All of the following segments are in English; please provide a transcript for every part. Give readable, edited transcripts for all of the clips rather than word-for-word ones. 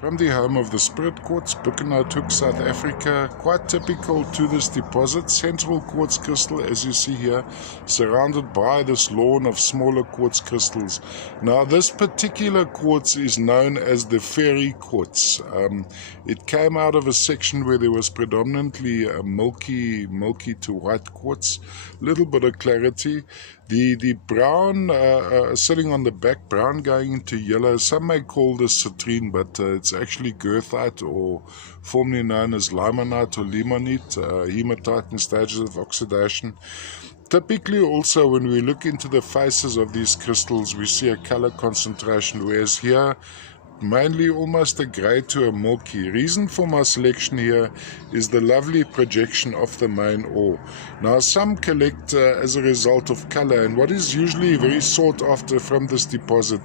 From the home of the Spirit Quartz, Hoek, South Africa, quite typical to this deposit, central quartz crystal as you see here, surrounded by this lawn of smaller quartz crystals. Now this particular quartz is known as the fairy quartz. It came out of a section where there was predominantly a milky to white quartz, little bit of clarity. The brown sitting on the back, brown going into yellow, some may call this citrine, but it's actually goethite, or formerly known as limonite or limonite, hematite in stages of oxidation. Typically also when we look into the faces of these crystals, we see a color concentration, whereas here mainly almost a grey to a milky. Reason for my selection here is the lovely projection of the main ore. Now some collect as a result of color, and what is usually very sought after from this deposit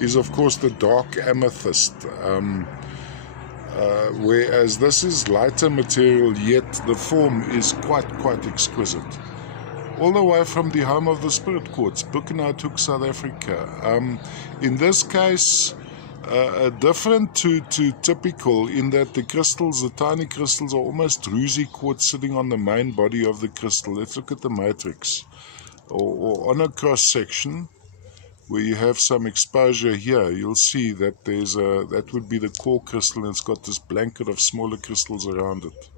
is of course the dark amethyst, whereas this is lighter material, yet the form is quite exquisite. All the way from the home of the Spirit Quartz, Hoek, South Africa. In this case, different to typical in that the crystals, the tiny crystals, are almost rosy quartz sitting on the main body of the crystal. Let's look at the matrix, or on a cross section where you have some exposure here. You'll see that that would be the core crystal, and it's got this blanket of smaller crystals around it.